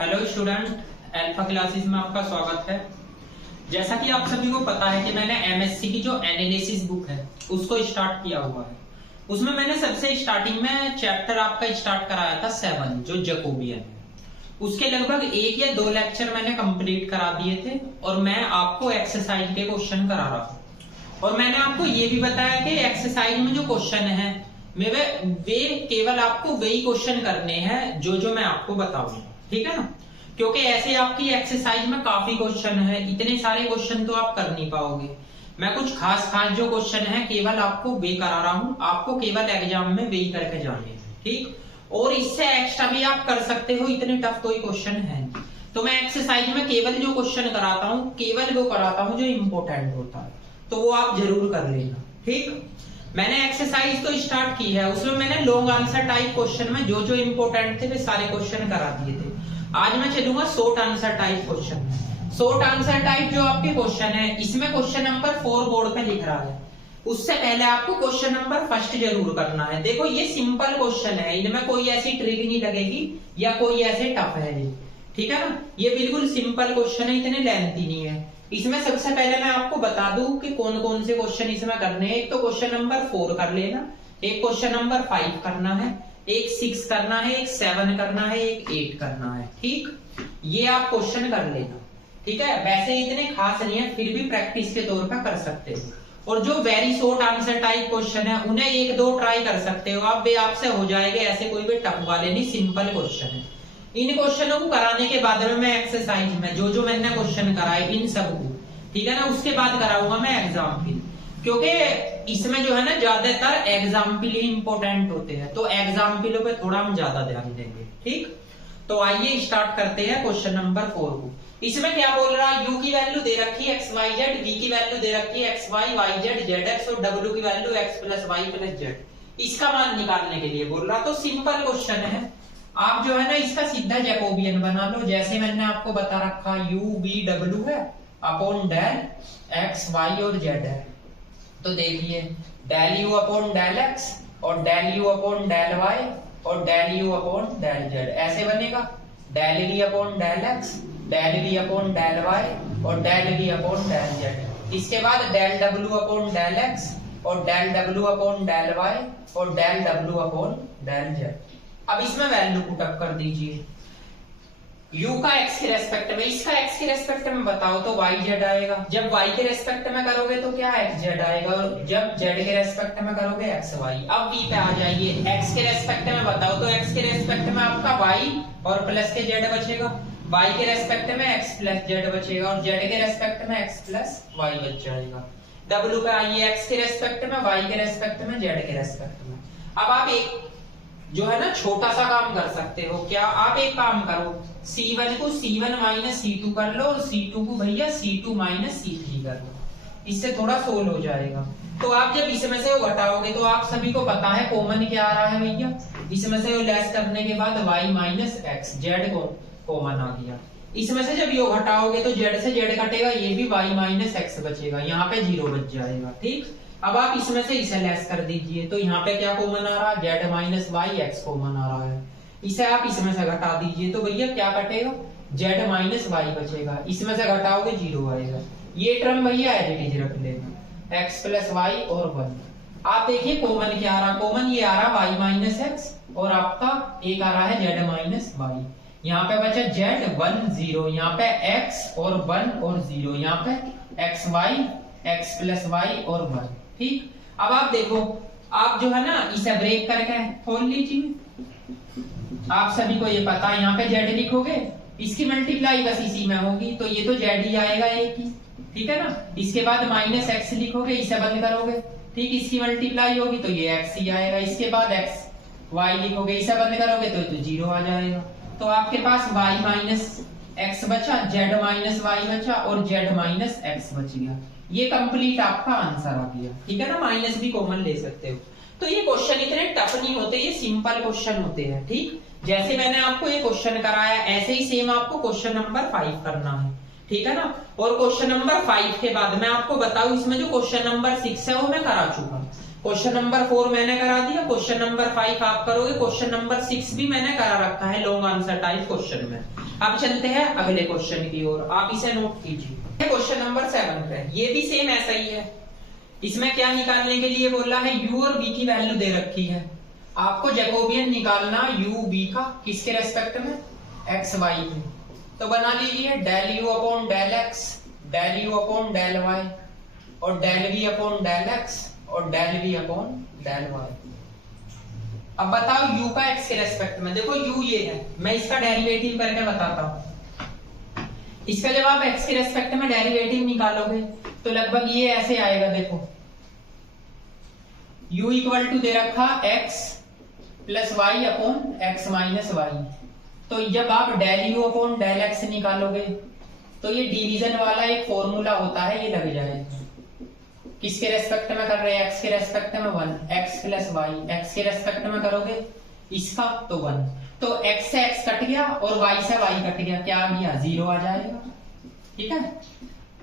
Hello student, alpha classes में आपका स्वागत है। जैसा कि आप सभी को पता है कि मैंने एमएससी की जो एनालिसिस बुक है उसको स्टार्ट किया हुआ है। उसमें मैंने सबसे स्टार्टिंग में चैप्टर आपका स्टार्ट कराया था 7 जो जैकोबियन है। उसके लगभग 1 या 2 लेक्चर मैंने कंप्लीट करा दिए थे और मैं आपको एक्सरसाइज के क्वेश्चन करा रहा हूँ। और मैंने आपको ये भी बताया कि एक्सरसाइज में जो क्वेश्चन है वे केवल आपको वही क्वेश्चन करने हैं जो मैं आपको बताऊंगा, ठीक है ना। क्योंकि ऐसे आपकी एक्सरसाइज में काफी क्वेश्चन है, इतने सारे क्वेश्चन तो आप कर नहीं पाओगे। मैं कुछ खास जो क्वेश्चन है केवल आपको वे करा रहा हूँ, आपको केवल एग्जाम में वे करके जाने हैं, ठीक। और इससे एक्स्ट्रा भी आप कर सकते हो, इतने टफ कोई क्वेश्चन है। तो मैं एक्सरसाइज में केवल जो क्वेश्चन कराता हूँ केवल वो कराता हूँ जो इम्पोर्टेंट होता है, तो वो आप जरूर कर लेना, ठीक। मैंने एक्सरसाइज तो स्टार्ट की है, उसमें मैंने लॉन्ग आंसर टाइप क्वेश्चन में जो इम्पोर्टेंट थे वे सारे क्वेश्चन करा दिए थे। आज मैं चलूंगा short answer type question. Short answer type जो आपके क्वेश्चन है इसमें क्वेश्चन नंबर 4 बोर्ड पे लिख रहा है। उससे पहले आपको क्वेश्चन नंबर फर्स्ट जरूर करना है। देखो ये सिंपल क्वेश्चन है, इनमें कोई ऐसी ट्रिक नहीं लगेगी या कोई ऐसे टफ है, ठीक है ना। ये बिल्कुल सिंपल क्वेश्चन है, इतने लेंथी नहीं है। इसमें सबसे पहले मैं आपको बता दूं कि कौन कौन से क्वेश्चन इसमें करने हैं। एक तो क्वेश्चन नंबर 4 कर लेना, एक क्वेश्चन नंबर 5 करना है, एक 6 करना है, एक 7 करना है, एक 8 करना है, ठीक। ये आप क्वेश्चन कर लेना, ठीक है। वैसे इतने खास नहीं है, फिर भी प्रैक्टिस के तौर पर कर सकते हो। और जो very short answer type question है उन्हें 1-2 ट्राई कर सकते हो आप, वे आपसे हो जाएंगे। ऐसे कोई भी टफ वाले नहीं, सिंपल क्वेश्चन है। इन क्वेश्चनों को कराने के बाद में मैं एक्सरसाइज में जो मैंने क्वेश्चन कराए इन सबको, ठीक है ना, उसके बाद कराऊंगा मैं एग्जाम्पल। क्योंकि इसमें जो है ना ज्यादातर एग्जाम्पल ही इंपॉर्टेंट होते हैं, तो एग्जाम्पलों पे थोड़ा हम ज्यादा ध्यान देंगे, ठीक। तो आइए स्टार्ट करते हैं क्वेश्चन नंबर 4 को। इसमें क्या बोल रहा है, u की वैल्यू दे रखी है x y z, v की वैल्यू दे रखी है x y y z z x और w की वैल्यू x + y + z। इसका मान निकालने के लिए बोल रहा। तो सिंपल क्वेश्चन है, आप जो है ना इसका सीधा जैकोबियन बना लो। जैसे मैंने आपको बता रखा u v w है अपॉन डेल x y और z है। तो देखिए del u upon del x और del u upon del y और del u upon del z ऐसे बनेगा। Del v upon del x, del v upon del y और del v upon del z। इसके बाद del w upon del x और del w upon del y और del w upon del z। अब इसमें value put up कर दीजिए। u का x के रेस्पेक्ट में, इसका x के रेस्पेक्ट में बताओ तो yz आएगा। जब y के रेस्पेक्ट में करोगे तो क्या xz आएगा, और जब z के रेस्पेक्ट में करोगे xy। अब v पे आ जाइए, x के रेस्पेक्ट में बताओ तो x के रेस्पेक्ट में आपका y और प्लस के z बचेगा, y के रेस्पेक्ट में x + z बचेगा और z के रेस्पेक्ट में x + y बच जाएगा। w पे आइए, x के रेस्पेक्ट में, y के रेस्पेक्ट में, z के रेस्पेक्ट में। अब आप एक जो है ना छोटा सा काम कर सकते हो। क्या, आप एक काम करो, C1 को C1 - C2 कर लो और C2 को भैया C2 - C3 कर लो। इससे थोड़ा सोल्व हो जाएगा। तो आप जब इसमें से वो घटाओगे तो आप सभी को पता है कॉमन क्या आ रहा है भैया, इसमें से वो लेस करने के बाद y - x, z को कॉमन आ गया। इसमें से जब ये घटाओगे तो z से z कटेगा, ये भी y - x बचेगा, यहाँ पे 0 बच जाएगा, ठीक। अब आप इसमें से इसे लेस कर दीजिए तो यहाँ पे क्या कॉमन आ रहा है, z - y, x कॉमन आ रहा है। इसे आप इसमें से घटा दीजिए तो भैया क्या कटेगा, z - y बचेगा। इसमें से घटाओगे 0 आएगा। ये टर्म भैया एज इट इज रख लेना, x + y और 1। आप देखिए कॉमन क्या आ रहा, कॉमन ये आ रहा y - x और आपका एक आ रहा है z - y। यहाँ पे बचा z 1 0, यहाँ पे x और 1 और 0, यहाँ पे x + y और 1, ठीक। अब आप देखो, आप जो है ना इसे ब्रेक करके खोल लीजिए। आप सभी को ये पता है, यहाँ पे z लिखोगे, इसकी मल्टीप्लाई बस इसी में होगी तो ये तो z ही आएगा एक ही, ठीक है ना। इसके बाद -x लिखोगे, इसे बंद करोगे, ठीक, इसकी मल्टीप्लाई होगी तो ये x ही आएगा। इसके बाद y लिखोगे, इसे बंद करोगे तो 0 आ जाएगा। तो आपके पास y - x बचा, z - y बचा और z - x बच गया। ये कंप्लीट आपका आंसर आ गया, ठीक है ना। माइनस भी कॉमन ले सकते हो। तो ये क्वेश्चन इतने टफ नहीं होते, ये सिंपल क्वेश्चन होते हैं, ठीक। जैसे मैंने आपको ये क्वेश्चन कराया ऐसे ही सेम आपको क्वेश्चन नंबर 5 करना है, ठीक है ना। और क्वेश्चन नंबर 5 के बाद मैं आपको बताऊं, इसमें जो क्वेश्चन नंबर 6 है वो मैं करा चुका। क्वेश्चन नंबर 4 मैंने करा दिया, क्वेश्चन नंबर 5 आप करोगे, क्वेश्चन नंबर 6 भी मैंने करा रखा है लॉन्ग आंसर टाइप क्वेश्चन में। अब चलते हैं अगले क्वेश्चन की ओर, आप इसे नोट कीजिए। क्वेश्चन नंबर 7 पे ये भी सेम ऐसा ही है। इसमें क्या निकालने के लिए बोला है, u और v की वैल्यू दे रखी है। आपको जैकोबियन निकालना u v का किसके रेस्पेक्ट में, x y की। तो बना लीजिए del u upon del x, del u upon del y और del v upon del x और del v upon del y। अब बताओ u का x के रेस्पेक्ट में, देखो u ये है, मैं इसका डेरिवेटिव करके बताता हूं। इसका जब आप x के रेस्पेक्ट में डेरिवेटिव निकालोगे तो लगभग ये ऐसे आएगा। देखो u इक्वल टू दे रखा x plus y upon x minus y. तो जब आप del u upon del x निकालोगे तो ये डिवीजन वाला एक फॉर्मूला होता है, ये लग जाएगा। किसके रेस्पेक्ट में कर रहे हैं, x के रेस्पेक्ट में 1, x प्लस वाई, x के रेस्पेक्ट में करोगे इसका तो 1। तो x से x कट गया और y से y कट गया, क्या आ गया 0 आ जाएगा। ठीक है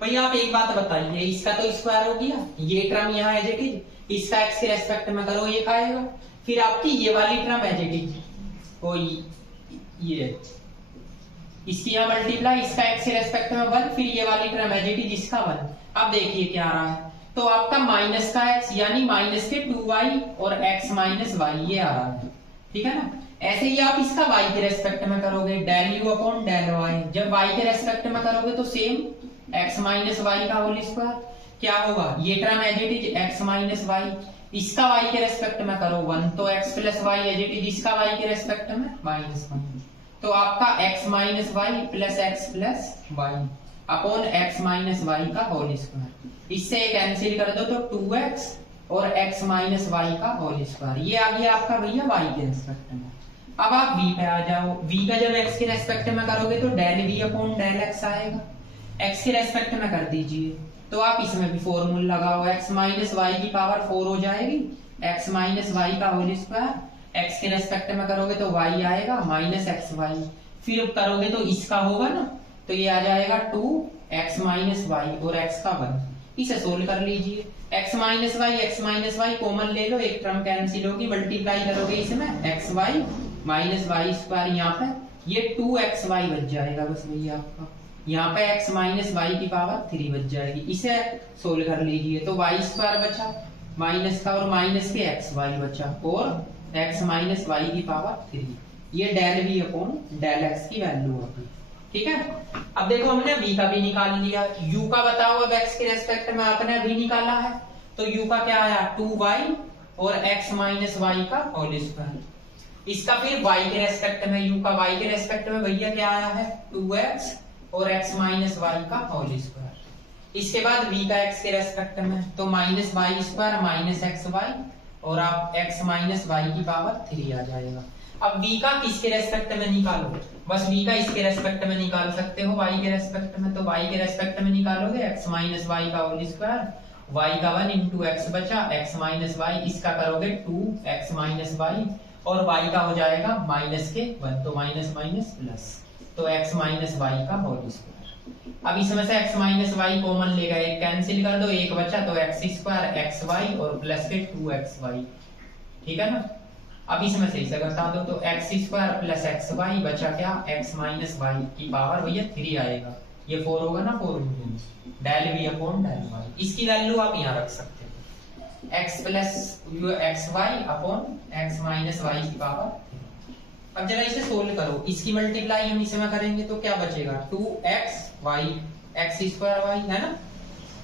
भैया, आप एक बात बताइए, इसका तो स्क्वायर हो गया, ये टर्म यहाँ एज इट इज, इसका x के रेस्पेक्ट में करो ये आएगा, फिर आपकी ये वाली टर्म एज इट इज वो ये इसकी यहाँ मल्टीप्लाई, इसका x के रेस्पेक्ट में 1, फिर ये वाली टर्म एज इट इज इसका 1। अब देखिए क्या आ रहा है, तो आपका माइनस का x यानी माइनस के 2y और x माइनस वाई ये आ रहा है। ठीक है ना, ऐसे ही आप इसका y के रेस्पेक्ट में करोगे del u upon del y। जब y के रेस्पेक्ट में करोगे तो सेम x माइनस वाई का होल स्क्वायर, क्या होगा ये term as it is x minus y, इसका y के रेस्पेक्ट में करो 1, तो x plus y as it is इसका y के रेस्पेक्ट में माइनस 1। तो आपका x minus y plus x plus y upon x minus y का होल स्क्वायर। इससे कैंसिल कर दो तो 2x और x माइनस वाई का होल स्क्वायर, ये आ गया आपका भैया y के रेस्पेक्ट में। अब आप v पे आ जाओ, v का जब x के रेस्पेक्ट में करोगे तो del v upon del x आएगा, x के रेस्पेक्ट में कर दीजिए तो आप इसमें भी फॉर्मूला लगाओ, x माइनस वाई की पावर 4 हो जाएगी, x माइनस वाई का होल स्क्वायर, x के रेस्पेक्ट में करोगे तो y आएगा माइनस एक्स वाई, फिर करोगे तो इसका होगा ना, तो ये आ जाएगा 2x माइनस वाई और x का 1। इसे सोल्व कर लीजिए, x माइनस वाई कॉमन ले लो, एक टर्म कैंसिल होगी, मल्टीप्लाई करोगे इसमें x y minus y square, यहाँ पे ये 2x वाई बच जाएगा बस भैया आपका, यहाँ पे x माइनस वाई की पावर 3 बच जाएगी। इसे सोल्व कर लीजिए तो y स्क्वायर बचा माइनस का और माइनस के x वाई बचा और x माइनस वाई की पावर 3, ये del v upon del x की वैल्यू होगी। ठीक है, अब देखो हमने v का भी निकाल लिया, u का बताओ अब x के रेस्पेक्ट में आपने v निकाला है तो u का क्या आया 2y और x माइनस वाई का होल स्क्वायर। इसका फिर y के रेस्पेक्ट में, u का y के रेस्पेक्ट में भैया क्या आया है 2x और x माइनस वाई का होल स्क्वायर। इसके बाद v का x के रेस्पेक्ट में तो minus y square minus x y और आप x माइनस वाई की पावर 3 आ जाएगा। अब v का किसके रेस्पेक्ट में निकालो, बस v का इसके रेस्पेक्ट में निकाल सकते हो y के रेस्पेक्ट में, तो y के रेस्पेक्ट में निकालोगे x माइनस वाई का होल स्क्वायर, y का 1 इंटू एक्स बचा x माइनस वाई, इसका करोगे 2x माइनस वाई और y का हो जाएगा माइनस के 1, तो माइनस माइनस प्लस, तो x माइनस वाई का होल स्क्वायर। अब इसमें से x माइनस वाई कॉमन ले गए, कैंसिल कर दो, एक बचा तो x स्क्वायर एक्स वाई और प्लस के 2x वाई। ठीक है ना, अब इसमें से इसे घटा दो तो x square plus x y बचा क्या x माइनस वाई की पावर भैया 3 आएगा, ये 4 होगा ना, 4 del v upon del y। इसकी वैल्यू आप यहाँ रख सकते हो x plus x y upon x minus y की पावर 3। अब जरा इसे सोल्व करो, इसकी मल्टीप्लाई हम इसमें करेंगे तो क्या बचेगा 2x Y x square Y है ना,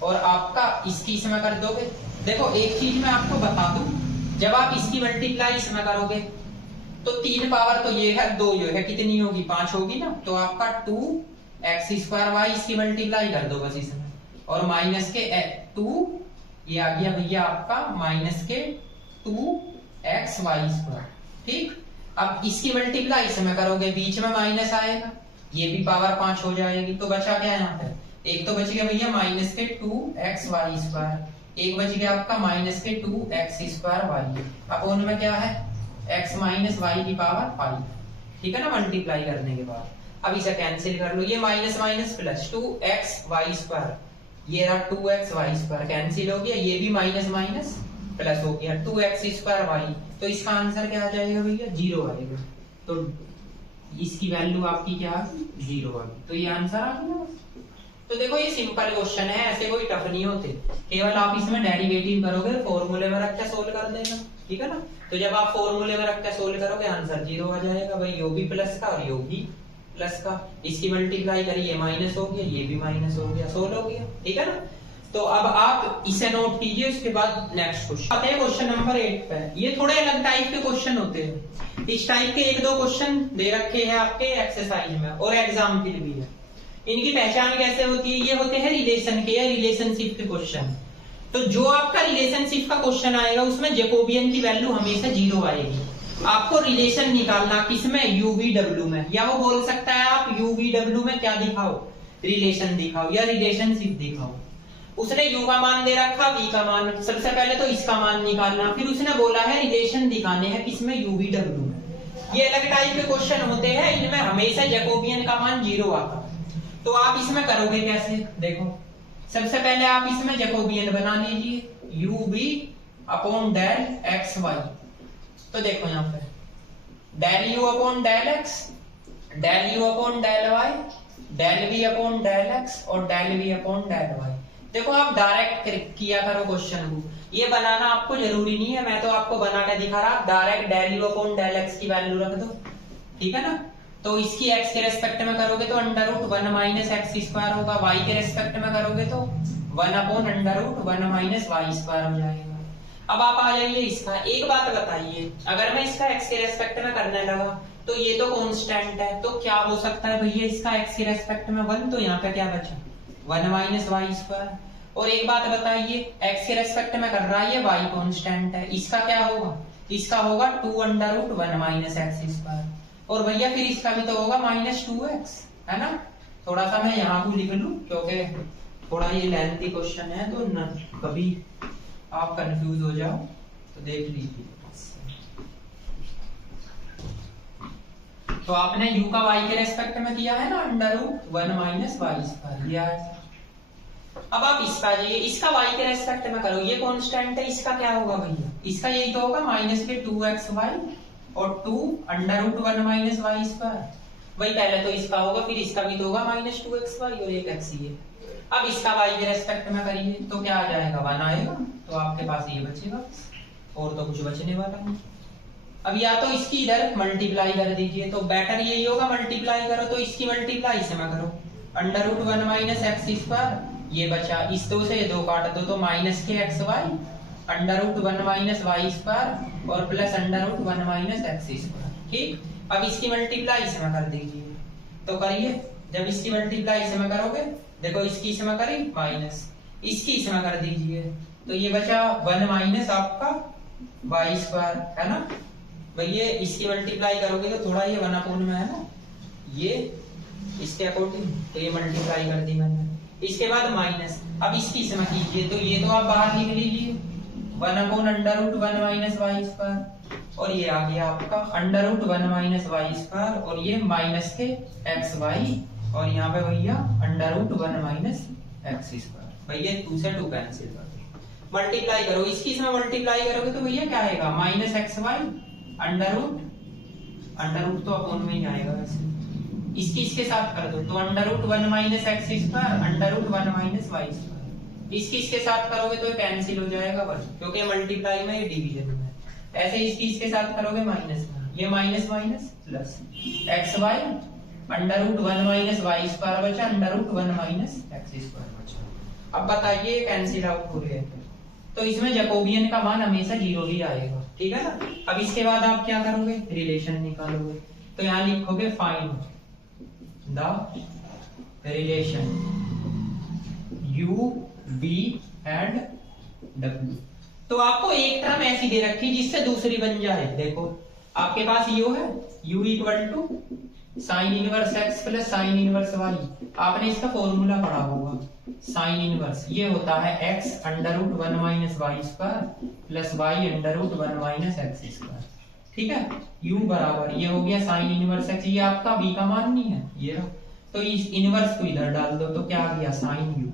और आपका इसकी इसमें कर दोगे। देखो एक चीज मैं आपको बता दूं, जब आप इसकी मल्टीप्लाई इसमें करोगे तो 3 पावर तो ये है 2 जो है कितनी होगी 5 होगी ना, तो आपका 2x स्क्वायर वाई इसकी मल्टीप्लाई कर दो बस इसमें, और माइनस के 2 ये आ गया भैया आपका माइनस के 2x वाई स्क्वायर। ठीक, अब इसकी मल्टीप्लाई इसमें करोगे, बीच में माइनस आएगा, ये भी पावर 5 हो जाएगी, तो बचा क्या यहाँ पे, एक तो बच गया भैया माइनस के 2x वाई स्क्वायर, एक बच गया आपका माइनस के 2x स्क्वायर वाई, अब उनमें क्या है x माइनस वाई की पावर 5। ठीक है ना, मल्टीप्लाई करने के बाद अब इसे कैंसिल कर लो, ये minus minus plus 2x y square, ये रहा 2x वाई स्क्वायर कैंसिल हो गया, ये भी माइनस माइनस प्लस हो गया 2x² y। तो इसका आंसर क्या आ जाएगा भैया 0 आएगा। तो इसकी वैल्यू आपकी क्या आ गई 0 आ गई। तो ये आंसर आ गया। तो देखो ये सिंपल क्वेश्चन है, ऐसे कोई टफ नहीं होते, केवल आप इसमें डेरिवेटिव करोगे, फॉर्मूले में रख के सोल्व कर देना, ठीक है ना। तो जब आप फॉर्मूले में रख के सोल्व करोगे आंसर 0 आ जाएगा भाई, यो भी प्लस का और यो भी प्लस का, इसकी मल्टीप्लाई करिए माइनस हो गया, ये भी माइनस हो गया, सोल्व हो गया, ठीक है ना। तो अब आप इसे नोट कीजिए, उसके बाद नेक्स्ट क्वेश्चन आते हैं क्वेश्चन नंबर 8 पे। ये थोड़े अलग टाइप के क्वेश्चन होते हैं, इस टाइप के 1-2 क्वेश्चन दे रखे हैं आपके एक्सरसाइज में और एग्जाम के लिए भी है। इनकी पहचान कैसे होती है, ये होते हैं रिलेशन के या रिलेशनशिप के क्वेश्चन। तो जो आपका रिलेशनशिप का क्वेश्चन आएगा उसमें जैकोबियन की वैल्यू हमेशा 0 आएगी। आपको रिलेशन निकालना किसमें, यूवीडब्ल्यू में, या वो बोल सकता है आप यूवीडब्ल्यू में क्या दिखाओ, रिलेशन दिखाओ या रिलेशनशिप दिखाओ। उसने यू का मान दे रखा, वी का मान, सबसे पहले तो इसका मान निकालना, फिर उसने बोला है रिलेशन दिखाने हैं किसमें, यूवीडब्ल्यू में। ये अलग टाइप के क्वेश्चन होते हैं, इनमें हमेशा जैकोबियन का मान 0 आता है। तो आप इसमें करोगे कैसे, देखो सबसे पहले आप इसमें जैकोबियन बना लीजिए, u v upon del x y. तो देखो यहाँ पे del u upon del x, del u upon del y, del v upon del x और del v upon del y. देखो आप डायरेक्ट किया करो क्वेश्चन को, ये बनाना आपको जरूरी नहीं है, मैं तो आपको बना के दिखा रहा, direct del u upon del x की वैल्यू रख दो, ठीक है ना। तो इसकी x के रेस्पेक्ट में करोगे तो √1 माइनस x² होगा, y के रेस्पेक्ट में करोगे तो 1 अपॉन √1 माइनस y² हो जाएगा। अब आप आ जाइए इसका, एक बात बताइए, अगर मैं इसका x के रेस्पेक्ट में करने लगा तो ये तो कांस्टेंट है, तो क्या हो सकता है भैया इसका x के रेस्पेक्ट में 1, तो यहाँ पे क्या बचा 1 माइनस y²। और एक बात बताइए x के रेस्पेक्ट में कर रहा है, y कांस्टेंट है, इसका क्या होगा, इसका होगा 2 √1 माइनस x²। और भैया फिर इसका भी तो होगा -2x, है ना। थोड़ा सा मैं यहाँ को लिख लूं क्योंकि थोड़ा ये लेंथी क्वेश्चन है, तो न कभी आप कंफ्यूज हो जाओ तो देख लीजिए। तो आपने u का y के रेस्पेक्ट में किया है ना, √1 माइनस y², ये आया। अब आप इसका इसका y के रेस्पेक्ट में करो, ये कांस्टेंट है, इसका क्या होगा भैया, इसका यही तो होगा -2xy और 2 √1 माइनस y²। वही पहले तो इसका होगा, फिर इसका भी तो होगा -2xy और एक x ये। अब इसका y के रेस्पेक्ट में करिए तो क्या आ जाएगा 1 आएगा, तो आपके पास ये बचेगा और तो कुछ बचने वाला नहीं। अब या तो इसकी इधर मल्टीप्लाई कर दीजिए, तो बेटर यही होगा मल्टीप्लाई करो, तो इसकी मल्टीप्लाई से मैं करो √1 माइनस x², ये बचा, इस 2 से 2 काट दो तो माइनस के xy, √1 माइनस y² और प्लस √1 माइनस x², ठीक। अब इसकी मल्टीप्लाई से में कर दीजिए, तो करिए, जब इसकी मल्टीप्लाई से में करोगे, देखो इसकी से में करी माइनस, इसकी से में कर दीजिए, तो ये बचा 1 माइनस आपका y², है ना। भैया इसकी मल्टीप्लाई करोगे तो थोड़ा ये 1 अपॉन में है ना, ये इसके अकॉर्डिंग, तो ये मल्टीप्लाई कर दी मैंने। इसके बाद माइनस, अब इसकी से में कीजिए, तो ये तो आप बाहर लिख लीजिए 1 अपॉन √1 माइनस y², और ये आ गया आपका √1 माइनस y² और ये माइनस के xy, और यहाँ पे भैया √1 माइनस x²। भैया 2 से 2 कैंसिल कर दो, मल्टीप्लाई करो, इसकी इसमें मल्टीप्लाई करोगे तो भैया क्या आएगा -xy अंडर तो अपॉन में ही आएगा वैसे, इसकी इसके साथ कर दो तो √1 माइनस x², √1 माइनस y²। इसकी इसके साथ करोगे तो ये कैंसिल हो जाएगा बस, क्योंकि मल्टीप्लाई में ये डिवीजन में है। ऐसे इसकी इसके साथ करोगे माइनस में, ये minus minus plus xy √1 minus y² बचा, √1 माइनस x² बचा। अब बताइए कैंसिल आउट हो रहे हैं, तो इसमें जैकोबियन का मान हमेशा 0 ही आएगा, ठीक है ना। अब इसके बाद आप क्या करोगे, रिलेशन निकालोगे, तो यहाँ लिखोगे find the relation u v and w। तो आपको एक टर्म ऐसी दे रखी जिससे दूसरी बन जाए, देखो आपके पास u है, u equal to sine inverse x plus sine inverse y। आपने इसका फॉर्मूला पढ़ा होगा, साइन इनवर्स ये होता है x √1 minus y² plus y √1 minus x², ठीक है। u बराबर ये हो गया साइन इनवर्स x, ये आपका v का मान नहीं है, ये रहा, तो इस इनवर्स को इधर डाल दो तो क्या आ गया साइन u।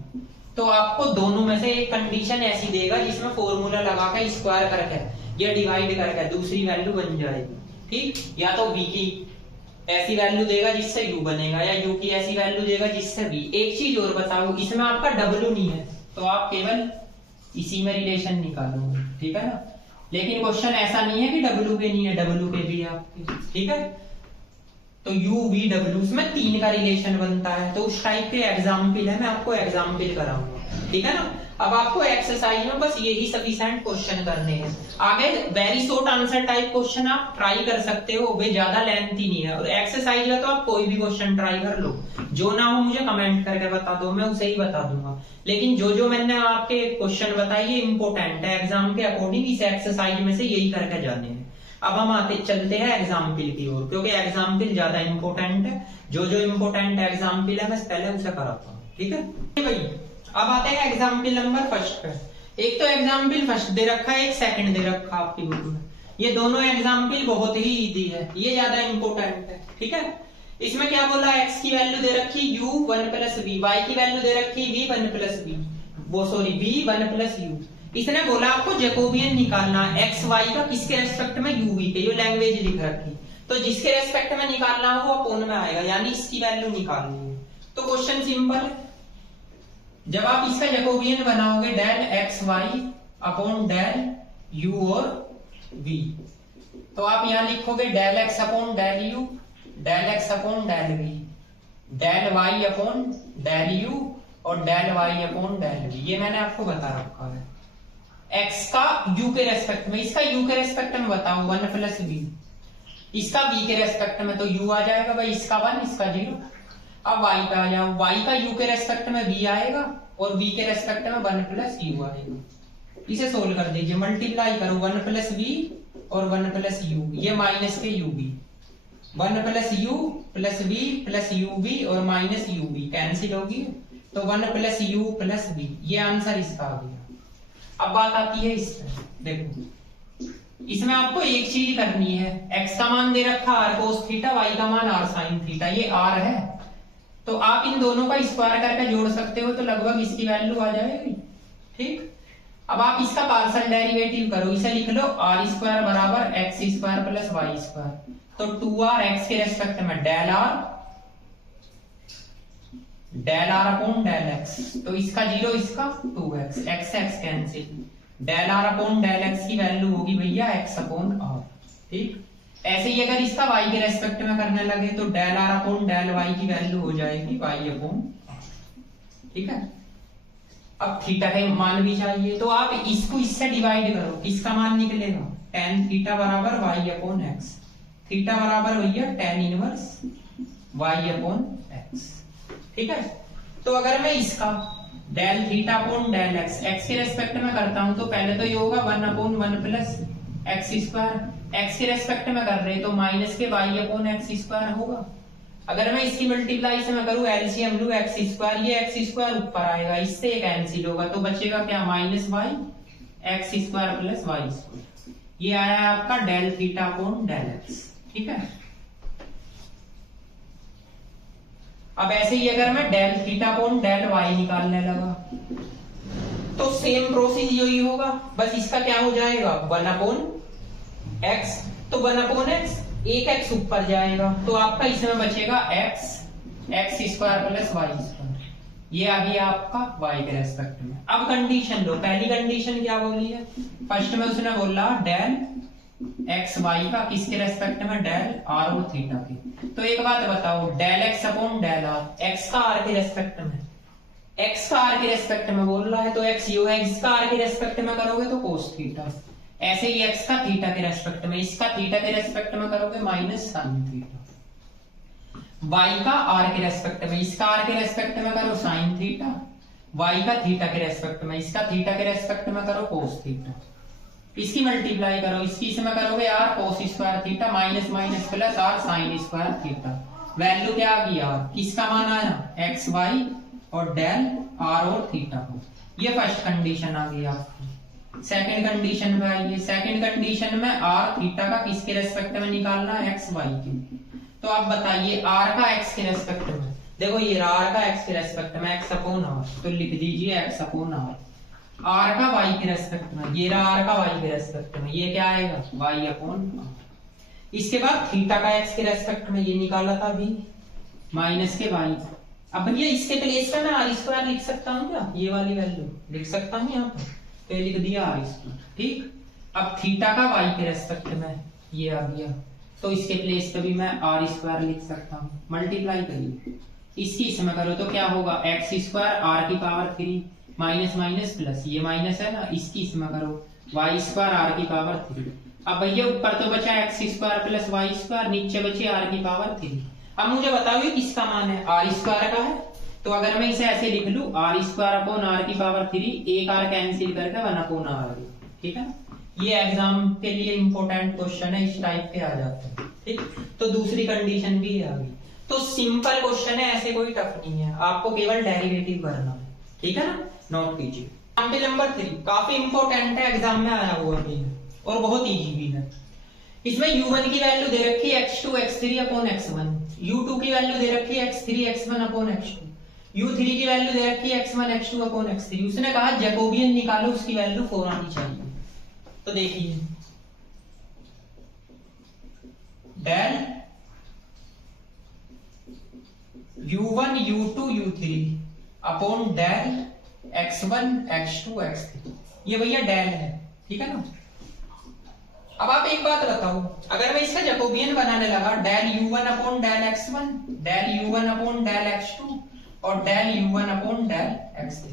तो आपको दोनों में से एक कंडीशन ऐसी देगा जिसमें फॉर्मूला लगा के स्क्वायर करके या डिवाइड करके दूसरी वैल्यू बन जाएगी, ठीक। या तो v की ऐसी वैल्यू देगा जिससे u बनेगा, या u की ऐसी वैल्यू देगा जिससे v। एक चीज और बताऊं, इसमें आपका w नहीं है तो आप केवल इसी में रिलेशन निकालोगे, ठीक है ना। लेकिन क्वेश्चन ऐसा नहीं है कि w के नहीं है, w के भी है आपके, ठीक है। तो u v w में 3 का रिलेशन बनता है। तो उस टाइप के एग्जाम्पल है, मैं आपको एग्जाम्पल कराऊंगा, ठीक है ना। अब आपको एक्सरसाइज में बस यही सफिशिएंट क्वेश्चन करने हैं। आगे very short answer type question आप ट्राई कर सकते हो, वे ज्यादा लेंथी नहीं है। और एक्सरसाइज का तो आप कोई भी क्वेश्चन ट्राई कर लो, जो ना हो मुझे कमेंट करके बता दो, मैं उसे ही बता दूंगा। लेकिन जो मैंने आपके क्वेश्चन बताए ये इंपॉर्टेंट है, एग्जाम के अकॉर्डिंग इस एक्सरसाइज में से यही करके जाने हैं। अब हम चलते हैं एग्जाम्पल की ओर, क्योंकि एग्जाम्पल ज्यादा इंपॉर्टेंट है। जो इंपॉर्टेंट एग्जाम्पल है मैं पहले उसे कराता हूँ, ठीक है भाई। अब आते हैं एग्जाम्पल नंबर फर्स्ट पे। एक तो एग्जाम्पल फर्स्ट दे रखा है, एक सेकंड दे रखा है आपकी बुक में। ये दोनों एग्जाम्पल बहुत ही इजी है, ये ज्यादा इंपॉर्टेंट है, ठीक है। इसमें क्या बोला, x की वैल्यू दे रखी u 1 प्लस v, y की वैल्यू दे रखी v 1 plus v, v 1 plus u। इसने बोला आपको जैकोबियन निकालना है x y का, किसके रेस्पेक्ट में, u v के, जो लैंग्वेज लिख रखी। तो जिसके रेस्पेक्ट में निकालना हो वो अपोन में आएगा, यानी इसकी वैल्यू निकालनी है। तो क्वेश्चन सिंपल है, जब आप इसका जैकोबियन बनाओगे del x y upon del u और v, तो आप यहां लिखोगे del x upon del u, del x upon del v, del y upon del u और del y upon del v। ये मैंने आपको बता रखा है। x का u के रेस्पेक्ट में, इसका u के रेस्पेक्ट में बताओ 1 प्लस v, इसका v के रेस्पेक्ट में तो u आ जाएगा भाई, इसका 1 इसका 0। अब y पे आ जाओ, y का u के रेस्पेक्ट में v आएगा और v के रेस्पेक्ट में 1 प्लस u आएगा। इसे सोल्व कर दीजिए, मल्टीप्लाई करो 1 प्लस v और 1 प्लस u, ये माइनस के u v, 1 plus u plus v plus u v और माइनस u v कैंसिल होगी, तो 1 प्लस u प्लस v, ये आंसर इसका आ गया। अब बात आती है इसमें, देखो इसमें आपको एक चीज करनी है, x का मान दे रखा r cos थीटा, y का मान r sin थीटा, ये r है। तो आप इन दोनों का स्क्वायर करके जोड़ सकते हो, तो लगभग इसकी वैल्यू आ जाएगी, ठीक। अब आप इसका पार्शियल डेरिवेटिव करो, इसे लिख लो r स्क्वायर बराबर x square plus y square. तो 2r x के रेस्पेक्ट में del r upon del x, तो इसका 0 इसका 2x, x cancel, del r upon del x की वैल्यू होगी भैया x अपॉन r, ठीक। ऐसे ही अगर इसका y के रेस्पेक्ट में करने लगे तो del r upon del y की वैल्यू हो जाएगी y अपॉन, ठीक है। अब थीटा का मान भी चाहिए, तो आप इसको इससे डिवाइड करो, किसका मान निकलेगा, tan थीटा बराबर y अपॉन x, थीटा बराबर भैया tan इनवर्स y अपॉन x, ठीक है। तो अगर मैं इसका del theta upon del x के रेस्पेक्ट में करता हूं, तो पहले तो ये होगा 1 अपॉन 1 प्लस एक्स स्क्वायर, x के रेस्पेक्ट में कर रहे तो माइनस के y अपॉन एक्स स्क्वायर होगा। अगर मैं इसकी मल्टीप्लाई से मैं करूं एलसीएम लूं एक्स स्क्वायर, ये एक्स स्क्वायर ऊपर आएगा, इससे ये कैंसिल होगा, तो बचेगा क्या, minus y x square plus Y square. ये आया आपका del theta upon del x, ठीक है। अब ऐसे ही अगर मैं del theta upon del y निकालने लगा तो सेम प्रोसेस यही होगा, बस इसका क्या हो जाएगा 1 अपॉन x, तो 1 अपॉन x, एक x ऊपर जाएगा, तो आपका इसमें बचेगा x square plus Y square, ये आ गया आपका y के रेस्पेक्ट में। अब कंडीशन लो, पहली कंडीशन क्या बोली है, फर्स्ट में उसने बोला डेल एक्स वाई का, किसके रेस्पेक्ट में, डेल r और थीटा के। तो एक बात बताओ, del x upon del r, x का r के रेस्पेक्ट में, x का r के रेस्पेक्ट में बोल रहा है, तो x यू है, x का r के रेस्पेक्ट में करोगे तो cos थीटा, ऐसे ही x का थीटा के रेस्पेक्ट में, इसका थीटा के रेस्पेक्ट में करोगे माइनस साइन थीटा, y का r के रेस्पेक्ट में, इसका r के रेस्पेक्ट में करो साइन थीटा, y का थीटा के रेस्पेक्ट में, इसका थीटा के रेस्पेक्ट में करो cos थीटा, इसकी मल्टीप्लाई करो, इसकी इसमें करोगे r cos square theta minus minus plus r sine square theta, value क्या आ गई r, किसका मान आया x y और डेल r और थीटा को। ये फर्स्ट कंडीशन आ गई आपकी। सेकंड कंडीशन में आइए, सेकंड कंडीशन में r थीटा का किसके रेस्पेक्ट में निकालना है, x y के। तो आप बताइए r का x के रेस्पेक्ट में, देखो ये आर का एक्स के रेस्पेक्ट में एक्स अपॉन आर, तो लिख दीजिए एक्स अपॉन आर। आर का वाई के रेस्पेक्ट में, ये रहा आर का वाई के रेस्पेक्ट में, ये क्या आएगा वाई अपॉन आर। इसके बाद थीटा का एक्स के रेस्पेक्ट में ये निकाला था अभी माइनस के वाई। अब भैया इसके प्लेस पे मैं आर स्क्वायर लिख सकता हूँ क्या, ये वाली वैल्यू लिख सकता हूँ यहाँ पे, तो ये लिख दिया आर स्क्वायर। ठीक, अब थीटा का वाई के रेस्पेक्ट में ये आ गया, तो इसके प्लेस पे भी मैं आर स्क्वायर लिख सकता हूँ। मल्टीप्लाई करिए, इसकी इसमें करो तो क्या होगा एक्स स्क्वायर आर की पावर 3 माइनस माइनस प्लस, ये माइनस है ना, इसकी इसमें करो वाई स्क्वायर आर की पावर 3। अब भैया ऊपर तो बचा X square plus Y square, नीचे बची आर की पावर 3। अब मुझे बताओ ये किसका मान है, आर स्क्वायर का है। तो अगर मैं इसे ऐसे लिख लूं आर स्क्वायर अपॉन आर की पावर 3, एक आर कैंसिल करके 1 अपॉन आर। ठीक है, ये एग्जाम के लिए इंपॉर्टेंट क्वेश्चन है, इस टाइप के आ जाते हैं। ठीक, तो दूसरी कंडीशन भी आ गई। तो सिंपल क्वेश्चन है, ऐसे कोई टफ नहीं है, आपको केवल डेरिवेटिव करना है। ठीक है ना, नोट कीजिए। एग्जाम्पल नंबर 3 काफी इंपॉर्टेंट है, एग्जाम में आया हुआ भी है और बहुत इजी भी है। इसमें u1 की वैल्यू दे रखी है x2 x3 upon x1, u2 की वैल्यू दे रखी है x3 x1 upon x2, u3 की वैल्यू दे रखी है x1 x2 अपॉन x3। उसने कहा जैकोबियन निकालो, उसकी वैल्यू 4 आनी चाहिए। तो देखिए del u1 u2 u3 upon del x1 x2 x3, ये भैया डेल है। ठीक है ना, अब आप एक बात बताओ, अगर मैं इसका जैकोबियन बनाने लगा del u1 upon del x1, del u1 upon del x2 और del u1 upon del x3,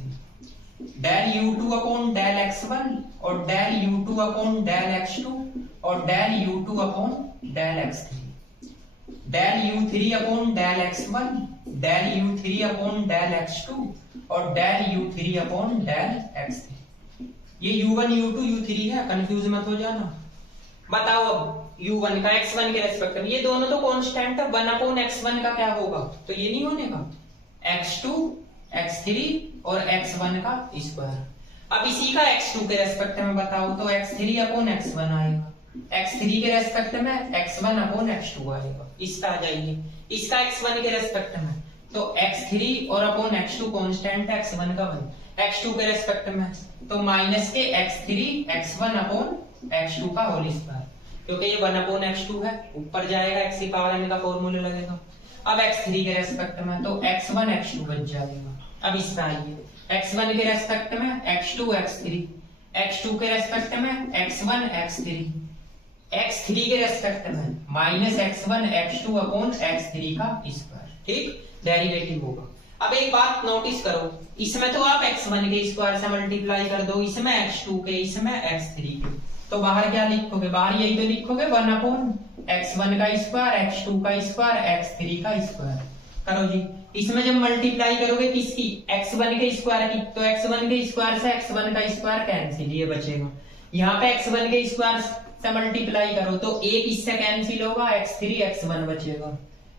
del u2 upon del x1 और del u2 upon del x2 और del u2 upon del x3, del u3 upon del x1, del u3 upon del x2 और del u3 upon del x3। ये u1 u2 u3 है, confuse मत हो जाना। बताओ अब u1 का x1 के रेस्पेक्ट में, ये दोनों तो कांस्टेंट है, 1 अपॉन x1 का क्या होगा, तो ये नहीं होने का x2 x3 और x1 का स्क्वायर। अब इसी का x2 के रेस्पेक्ट में बताओ तो x3 अपॉन x1 आएगा, x3 के रेस्पेक्ट में x1 अपॉन x2 आएगा। इसका आ जाइए, इसका x1 के रेस्पेक्ट में तो x3 और अपॉन x2 कांस्टेंट है, x1 का 1, x2 के रेस्पेक्ट में तो माइनस के x3 x1 अपॉन x2 का होल स्क्वायर, क्योंकि ये 1 अपॉन x2 है, ऊपर जाएगा x की पावर n का फॉर्मूला लगेगा। अब x3 के रेस्पेक्ट में तो x1 x2 बच जाएगा। अब इसमें आइए, x1 के रेस्पेक्ट में x2 x3, x2 के रेस्पेक्ट में x1 x3, x3 के रेस्पेक्ट में minus x1 x2 upon x3 का स्क्वायर। ठीक, डेरिवेटिव होगा। अब एक बात नोटिस करो, इसमें तो आप x1 के स्क्वायर से मल्टीप्लाई कर दो, इसमें x2 के, इसमें x3 के, तो बाहर क्या लिखोगे, बाहर यही तो लिखोगे 1 अपॉन x1 का स्क्वायर, x2 का स्क्वायर, x3 का स्क्वायर। करो जी, इसमें जब मल्टीप्लाई करोगे किसकी, x1 के स्क्वायर की, तो x1 के स्क्वायर से x1 का स्क्वायर कैंसिल, ये बचेगा। यहाँ पे x1 के स्क्वायर से मल्टीप्लाई करो तो एक इससे कैंसिल होगा, x3 x1 बचेगा।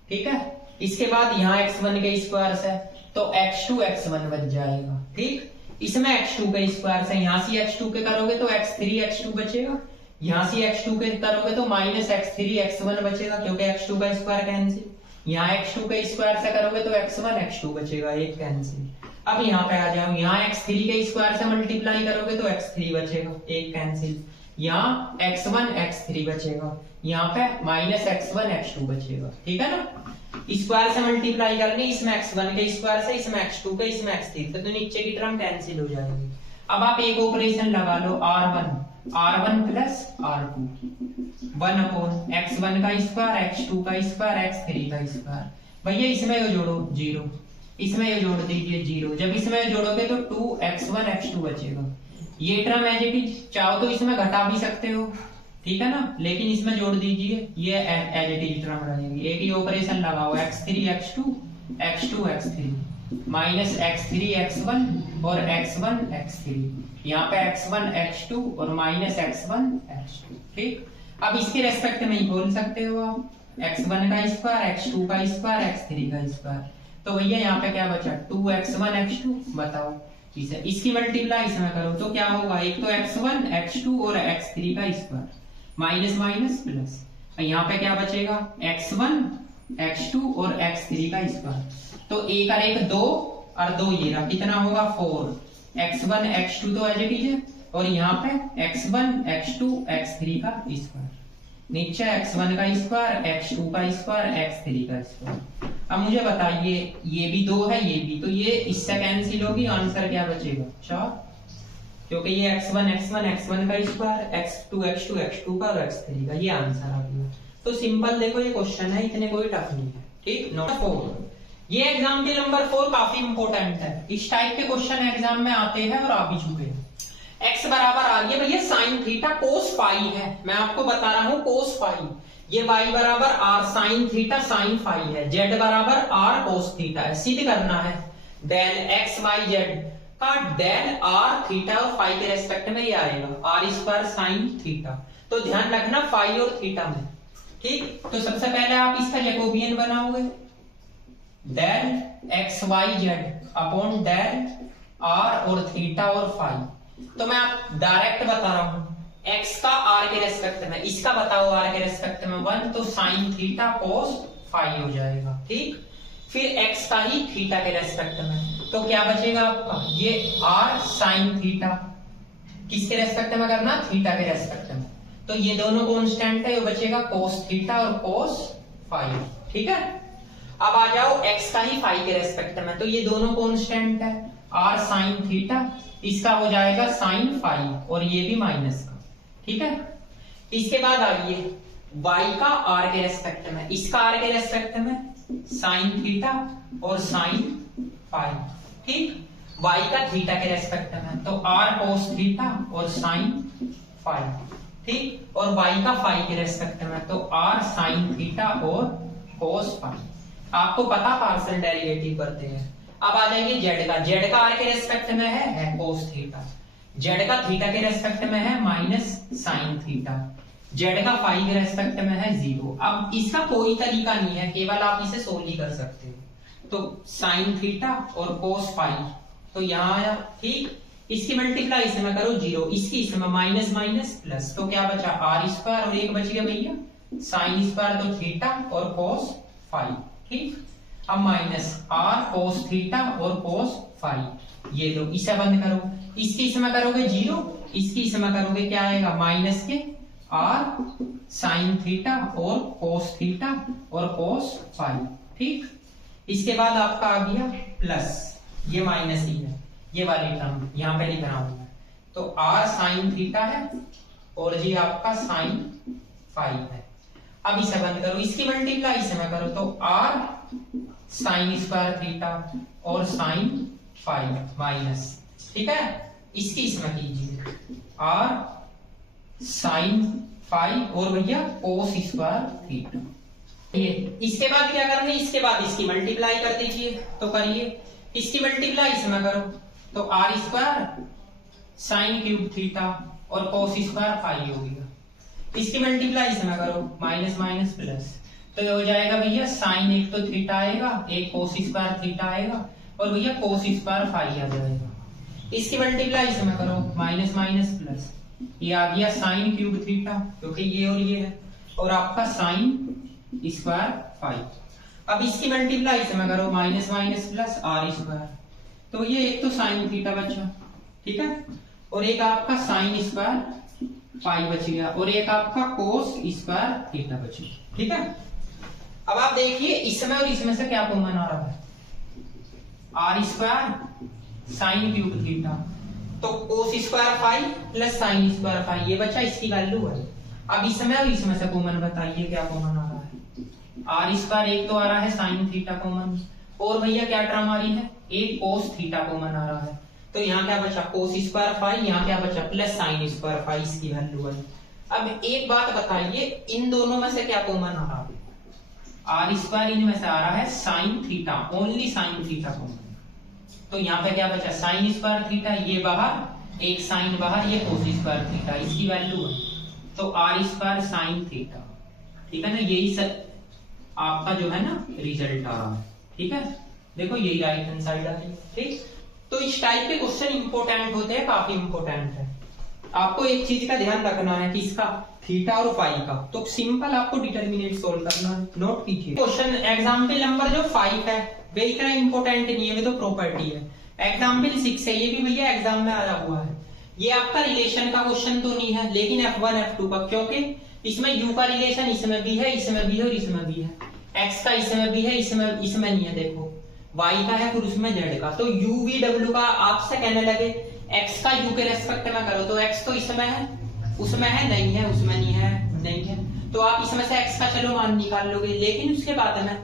ठीक है, इसके बाद यहाँ x1 के स्क्वायर से तो x2 x1 बच जाएगा। ठीक, इसमें x2 के स्क्वायर से यहाँ से x2 के करोगे तो x3 x2 बचेगा, यहाँ से x2 के करोगे तो माइनस x3 x1 बचेगा, क्योंकि x2 का स्क्वायर कैंसिल। यहाँ x2 के स्क्वायर से करोगे तो x1 x2 बचेगा, एक कैंसिल। अब यहाँ पे आ जाओ, यहाँ x3 के स्क्वायर से मल्टीप्लाई करोगे तो x3 बचेगा, एक कैंसिल। यहाँ x1 x3 बचेगा, यहाँ पे माइनस x1 x2 बचेगा। ठीक है ना, स्क्वायर से मल्टीप्लाई करनी, इसमें x1 के स्क्वायर से, इसमें x2 के, इसमें x3 से, तो नीचे की टर्म कैंसिल हो जाएगी। अब आप एक ऑपरेशन लगा लो, r1 plus r2, 1 upon x1 का स्क्वायर, x2 का स्क्वायर, x3 का स्क्वायर। भैया इसमें ये जोड़ो 0, इसमें ये जोड़ दीजिए 0, जब इसमें जोड़ोगे तो 2x1 x2 बचेगा। ये टर्म एज इट इज, चाहो तो इसमें घटा भी सकते हो, ठीक है ना, लेकिन इसमें जोड़ दीजिए, ये एज इट इज टर्म रहेगी। एक ही ऑपरेशन लगाओ, x3 x2 x2 x3 minus x3 x1 और x1 x3, यहाँ पे x1 x2 और माइनस x1 x2। ठीक, अब इसके रेस्पेक्ट में ही बोल सकते हो आप, x1 का स्क्वायर, x2 का स्क्वायर, x3 का स्क्वायर। तो भैया यहाँ पे क्या बचा, 2x1 x2। बताओ इसे, इसकी मल्टीप्लाई इसमें करो तो क्या होगा, एक तो x1 x2 और x3 का स्क्वायर, माइनस माइनस प्लस, यहाँ पे क्या बचेगा, x1 x2 और x3 का स्क्वायर। तो एक और एक 2 और 2 ये रहा, कितना होगा 4। x1 x2 तो एज इट इज है, और यहाँ पे x1 x2 x3 का स्क्वायर, नीचे x1 का स्क्वायर x2 का स्क्वायर x3 का स्क्वायर। अब मुझे बताइए ये भी 2 है ये भी, तो ये इससे कैंसिल होगी, आंसर क्या बचेगा 4, क्योंकि ये x1 x1 x1 का स्क्वायर x2 x2 x2 का और x3 का, ये आंसर आ गया। तो सिंपल देखो ये क्वेश्चन है, इतने कोई टफ नहीं है, ठीक। नंबर 4, ये एग्जाम्पल नंबर 4 काफी इंपॉर्टेंट है, इस टाइप के क्वेश्चन एग्जाम में आते हैं और आ भी चुके हैं। x बराबर आ रही है भैया साइन थीटा कोस फाई है, मैं आपको बता रहा हूं कोस फाई, ये y बराबर r sine theta sine phi है, z बराबर r कोस थीटा है, सिद्ध करना है डेल x y z का डेल r थीटा और फाई के रेस्पेक्ट में ये आएगा r स्क्वायर साइन थीटा। तो ध्यान रखना फाई और थीटा में, ठीक। तो सबसे पहले आप इसका जैकोबियन बनाओगे, del x y z upon del r और थीटा और फाई। तो मैं आप डायरेक्ट बता रहा हूं, x का r के रेस्पेक्ट में, इसका बताओ r के रेस्पेक्ट में 1, तो साइन थीटा कोस फाई हो जाएगा, ठीक। फिर x का ही थीटा के रेस्पेक्ट में, तो क्या बचेगा आपका ये r साइन थीटा, किसके रेस्पेक्ट में करना, थीटा के रेस्पेक्ट में, तो ये दोनों कांस्टेंट है, ये बचेगा कोस थीटा और कोस फाई, ठीक है। अब आ जाओ x का ही फाई के रेस्पेक्ट में, तो ये दोनों कांस्टेंट है, r साइन थीटा, इसका हो जाएगा साइन फाई और ये भी माइनस का, ठीक है। इसके बाद आइए y का r के रेस्पेक्ट में, इसका r के रेस्पेक्ट में साइन थीटा और साइन फाई, ठीक। y का थीटा के रेस्पेक्ट में, तो r कोस थीटा और साइन फाई, ठीक। और y का फाई के रेस्पेक्ट में, तो r साइन थीटा और कोस फाई। आपको पता पार्शियल डेरिवेटिव करते हैं। अब आ जाएंगे z का, z का r के रेस्पेक्ट में है कोस थीटा, z का थीटा के रेस्पेक्ट में है माइनस साइन थीटा, z का फाई के रेस्पेक्ट में है 0। अब इसका कोई तरीका नहीं है, केवल आप इसे सोल्व ही कर सकते हो। तो साइन थीटा और कोस फाई, तो यहाँ आया, ठीक। इसकी मल्टीप्लाई इसमें करो 0, इसकी इसमें माइनस माइनस प्लस, तो क्या बचा r स्क्वायर और एक बच गया भैया साइन स्क्वायर, तो थीटा और कोस फाई, ठीक। अब माइनस r कोस थीटा और कोस फाई, ये लो, इसे बंद करो, इसकी इसमें करोगे 0, इसकी इसमें करोगे क्या आएगा माइनस के r साइन थीटा और कोस थीटा और कोस फाई, ठीक। इसके बाद आपका आ गया प्लस, ये माइनस ही है, ये वाली टर्म यहाँ पे लिख रहा हूं मैं, तो r साइन थीटा है और ये आपका साइन फाई है। अब इसे बंद करो, इसकी मल्टीप्लाई इसमें करो, तो r साइन स्क्वायर थीटा और साइन फाई माइनस, ठीक है। इसकी इसमें कीजिए r साइन फाई और भैया कोस स्क्वायर थीटा, ये। इसके बाद क्या करना है, इसके बाद इसकी मल्टीप्लाई कर दीजिए, तो करिए, इसकी मल्टीप्लाई इसमें करो, तो r square sine cube theta और कोस स्क्वायर फाई हो गया। इसकी मल्टीप्लाई इसमें करो, माइनस माइनस प्लस, तो ये हो जाएगा भैया साइन, एक तो थीटा आएगा, एक कोस स्क्वायर थीटा आएगा और भैया कोस स्क्वायर फाई आ जाएगा। इसकी मल्टीप्लाई इसमें करो, माइनस माइनस प्लस, ये आ गया साइन क्यूब थीटा, क्योंकि ये और ये है, और आपका साइन स्क्वायर फाई। अब इसकी मल्टीप्लाई इसमें करो, minus minus plus r square, तो ये एक तो साइन थीटा बचा, ठीक है, और एक आपका साइन स्क्वायर फाई बच गया, और एक आपका कोस स्क्वायर थीटा बच गया, ठीक है। अब आप देखिए इसमें और इसमें से क्या कॉमन आ रहा है, r square sine cube theta, तो cos square phi plus sine square phi, ये बचा, इसकी वैल्यू है। अब इसमें और इसमें से कॉमन बताइए क्या कॉमन आ रहा है, r स्क्वायर एक तो आ रहा है साइन थीटा कॉमन, और भैया क्या टर्म आ रही है, एक कोस थीटा कॉमन आ रहा है, तो यहाँ क्या बचा कोस स्क्वायर फाई, यहाँ क्या बचा प्लस साइन स्क्वायर फाई, इसकी वैल्यू है। अब एक बात बताइए, इन दोनों में से क्या कॉमन आ रहा है, r स्क्वायर इनमें से आ रहा है sine theta, only sine theta common, तो यहाँ पे क्या बचा साइन स्क्वायर थीटा, ये बाहर, एक साइन बाहर, ये कोस स्क्वायर थीटा, इसकी वैल्यू है, तो r स्क्वायर साइन थीटा, ठीक है ना। यही सब आपका जो है ना रिजल्ट आ रहा है, ठीक है। देखो यही राइट हैंड साइड आ रही है, ठीक। तो इस टाइप के क्वेश्चन इंपॉर्टेंट होते हैं, काफी इंपॉर्टेंट है। आपको एक चीज का ध्यान रखना है कि इसका थीटा और फाई का, तो सिंपल आपको डिटरमिनेंट सोल्व करना है, नोट कीजिए। क्वेश्चन एग्जाम्पल नंबर जो 5 है वे इतना इंपॉर्टेंट नहीं है, वे तो प्रॉपर्टी है। एग्जाम्पल 6 है, ये भी भैया एग्जाम में आया हुआ है। ये आपका रिलेशन का क्वेश्चन तो नहीं है, लेकिन F1 F2 का, क्योंकि इसमें U का रिलेशन इसमें भी है, इसमें भी है और इसमें भी है। X का इसमें भी है, इसमें नहीं है। देखो Y का है, फिर उसमें Z का। तो U V W का आपसे कहने लगे X का U के रेस्पेक्ट में करो, तो X तो इसमें है, उसमें है नहीं है, उसमें नहीं है नहीं है, तो आप इसमें से X का चलो मान निकाल लोगे। लेकिन उसके बाद में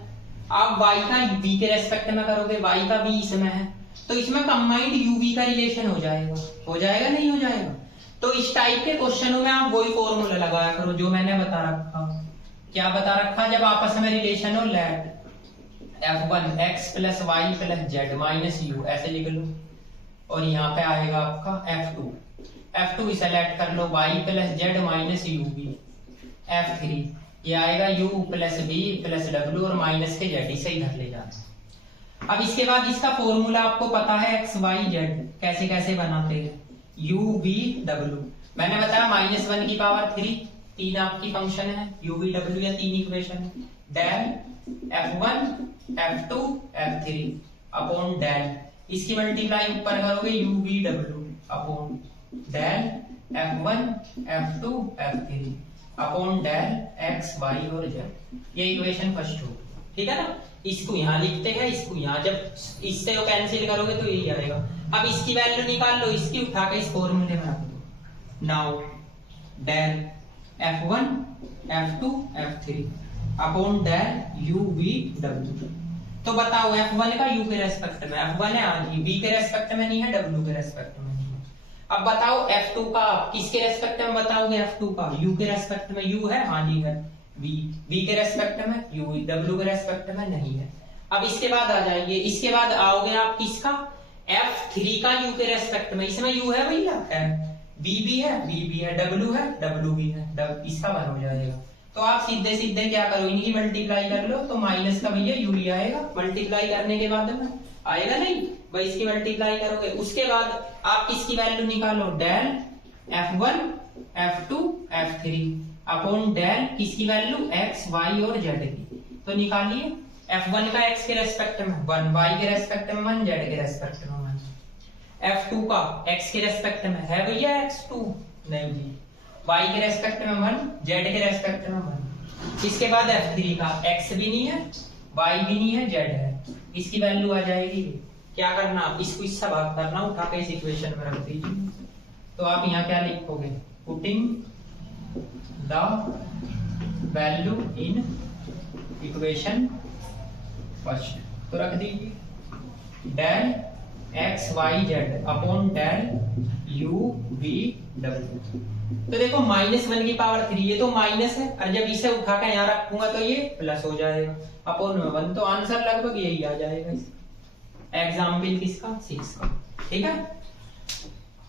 आप Y का V के रेस्पेक्ट में करोगे, Y का V इसमें है, तो इसमें कंबाइंड UV का रिलेशन हो जाएगा नहीं हो जाएगा। तो इस टाइप के क्वेश्चनों में आप वही फॉर्मूला लगाया करो जो मैंने बता रखा। क्या बता रखा? जब आपस में रिलेशन हो, let F1 X plus Y plus Z minus U, ऐसे लिख लो। और यहाँ पे आएगा आपका F2 इसे लेट कर लो, Y plus Z minus UV। F3 ये आएगा U plus V plus W और माइनस के Z, इसे इधर ले जाना। अब इसके बाद इसका फॉर्मूला आपको पता है, X Y Z कैसे कैसे बनाते हैं। U V W मैंने बताया -1 की पावर 3, 3 आपकी फंक्शन है, U V W या 3 इक्वेशन है। Del F1 F2 F3 upon del, इसकी मल्टीप्लाई ऊपर करोगे U V W upon del F1 F2 F3 upon del X Y और Z। ये इक्वेशन फर्स्ट होगी, ठीक है ना। इसको यहाँ लिखते हैं, इसको यहाँ, जब इससे वो कैंसिल करोगे तो यही आएगा। अब इसकी वैल्यू निकाल लो, इसकी उठा के इस फॉर्मूले में रख दो। Now del F1 F2 F3 upon del U V W। तो बताओ F1 का U के रेस्पेक्ट में, F1 है हाँ जी, V के रेस्पेक्ट में नहीं है, W के रेस्पेक्ट में नहीं है। अब बताओ F2 का किसके रेस्पेक्ट में बताओगे? F2 का U के रेस्पेक्ट में, U है हाँ जी है, V के रेस्पेक्ट में, U W के रेस्पेक्ट में नहीं है। अब इसके बाद आ जाएंगे, इसके बाद आओगे आप किसका? F3 का U के रेस्पेक्ट में, इसमें U है भैया, है V भी है, W है, W भी है, इसका वन हो जाएगा। तो आप सीधे सीधे क्या करो, इनकी मल्टीप्लाई कर लो, तो माइनस का भैया U ही आएगा। मल्टीप्लाई करने के बाद में आएगा नहीं भाई, इसकी मल्टीप्लाई करोगे। उसके बाद आप किसकी वैल्यू निकालो, del F1 F2 F3 upon del किसकी वैल्यू, X Y और Z की। तो निकालिए F1 का X के रेस्पेक्ट में 1, Y के रेस्पेक्ट में 1, Z के रेस्पेक्ट में 1। F2 का X के रेस्पेक्ट में है भैया X2 नहीं जी, Y के रेस्पेक्ट में 1, Z के रेस्पेक्ट में 1। इसके बाद F3 का X भी नहीं है, Y भी नहीं है, Z है, इसकी वैल्यू आ जाएगी। क्या करना, इसको इससे भाग करना, उठा के इस इक्वेशन में रख दीजिए। तो आप यहाँ क्या लिखोगे, putting the value in equation first, तो रख दीजिए del X Y Z upon del U V W। तो देखो -1 की पावर 3, ये तो माइनस है, और जब इसे उठा के यहाँ रखूंगा तो ये प्लस हो जाएगा अपॉन 1। तो आंसर लगभग यही आ जाएगा एग्जाम्पल किसका, 6 का, ठीक है।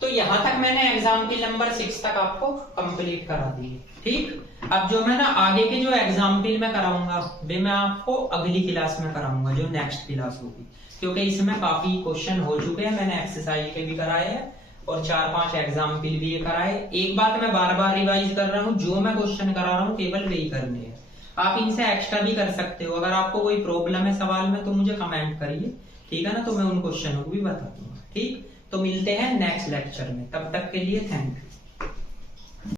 तो यहां तक मैंने एग्जाम्पल नंबर 6 तक आपको कंप्लीट करा दिए, ठीक। अब जो मैं ना आगे के जो एग्जाम्पल में कराऊंगा वे मैं आपको अगली क्लास में कराऊंगा, जो नेक्स्ट क्लास होगी, क्योंकि इसमें काफी क्वेश्चन हो चुके हैं, मैंने एक्सरसाइज के भी कराए हैं और 4-5 एग्जाम्पल भी कराए। एक बात मैं बार बार रिवाइज कर रहा हूँ, जो मैं क्वेश्चन करा रहा हूँ केवल वही करने हैं, आप इनसे एक्स्ट्रा भी कर सकते हो। अगर आपको कोई प्रॉब्लम है सवाल में तो मुझे कमेंट करिए, ठीक है ना, तो मैं उन क्वेश्चनों को भी बता दूंगा, ठीक। तो मिलते हैं नेक्स्ट लेक्चर में, तब तक के लिए थैंक यू।